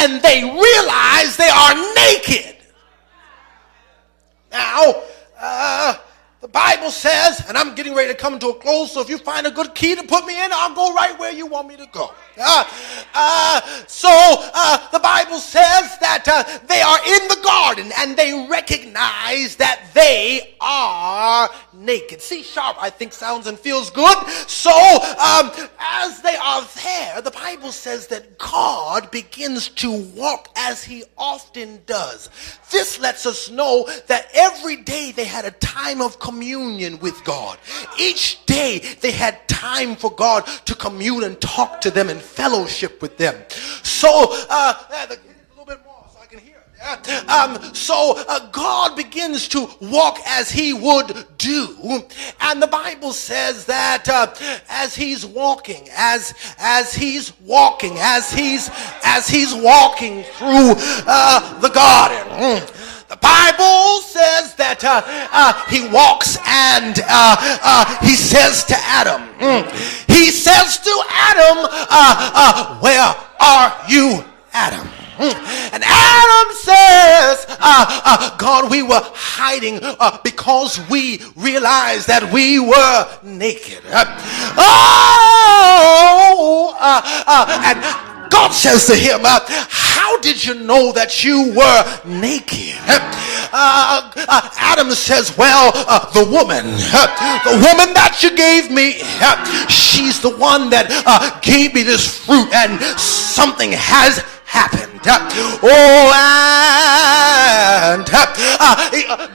and they realize they are naked. Now, the Bible says, and I'm getting ready to come to a close, so if you find a good key to put me in, I'll go right where you want me to go. The Bible says that they are in the garden and they recognize that they are naked. C sharp, I think, sounds and feels good. So as they are there, the Bible says that God begins to walk as he often does. This lets us know that every day they had a time of communion with God. Each day they had time for God to commune and talk to them and fellowship with them. So, a little bit more so I can hear it. God begins to walk as he would do. And the Bible says that as he's walking through the garden, the Bible says that he walks and he says to Adam, where are you, Adam? And Adam says, God, we were hiding because we realized that we were naked. And God says to him, how did you know that you were naked? Adam says, well, the woman that you gave me, she's the one that gave me this fruit, and something has happened.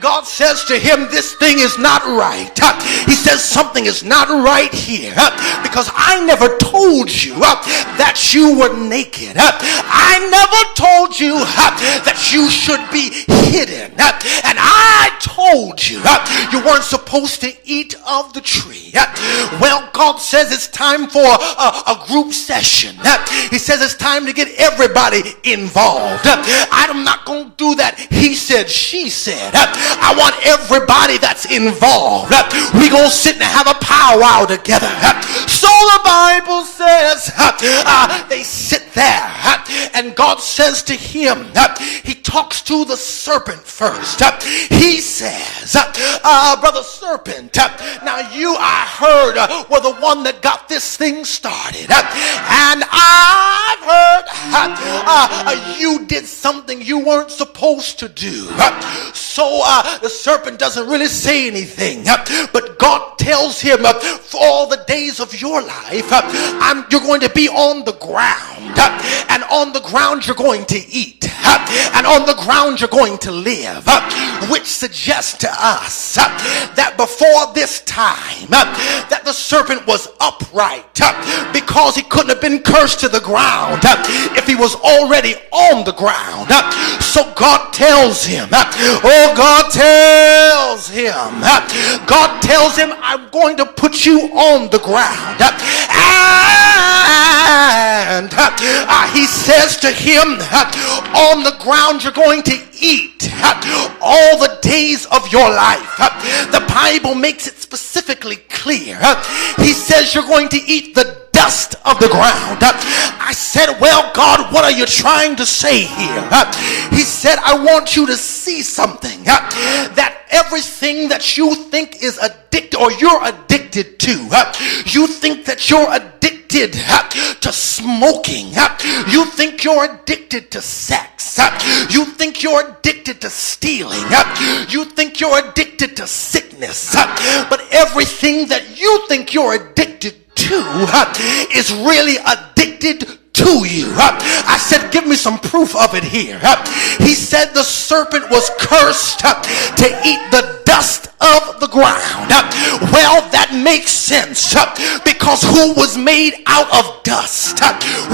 God says to him, this thing is not right. He says something is not right here because I never told you that you were naked. I never told you that you should be hidden. And I told you you weren't supposed to eat of the tree. Well, God says it's time for a group session. He says it's time to get everybody involved. I'm not going to do that. He said, she said. I want everybody that's involved. We're going to sit and have a powwow together. So the Bible says they sit there, and God says to him, he talks to the serpent first. He says, brother serpent, now you, I heard, were the one that got this thing started. And I've heard you did something you weren't supposed to do. So the serpent doesn't really say anything. But God tells him, for all the days of your life, you're going to be on the ground. And on the ground you're going to eat. And on the ground you're going to live. Which suggests to us that before this time, that the serpent was upright. Because he couldn't have been cursed to the ground if he was already on the ground. So God tells him, God tells him, I'm going to put you on the ground. And he says to him, on the ground you're going to eat all the days of your life. The Bible makes it specifically clear. He says you're going to eat the dust of the ground. I said, well, God, what are you trying to say here? He said, I want you to see something, that everything that you think is addicted or you're addicted to, you think that you're addicted to smoking, you think you're addicted to sex, you think you're addicted to stealing, you think you're addicted to sickness, but everything that you think you're addicted to is really addicted to you. I said, give me some proof of it here. He said the serpent was cursed to eat the dust of the ground. Well, that makes sense because who was made out of dust?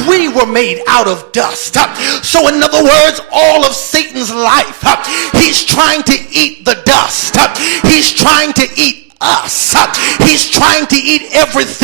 We were made out of dust. So in other words, all of Satan's life, he's trying to eat the dust. He's trying to eat us. He's trying to eat everything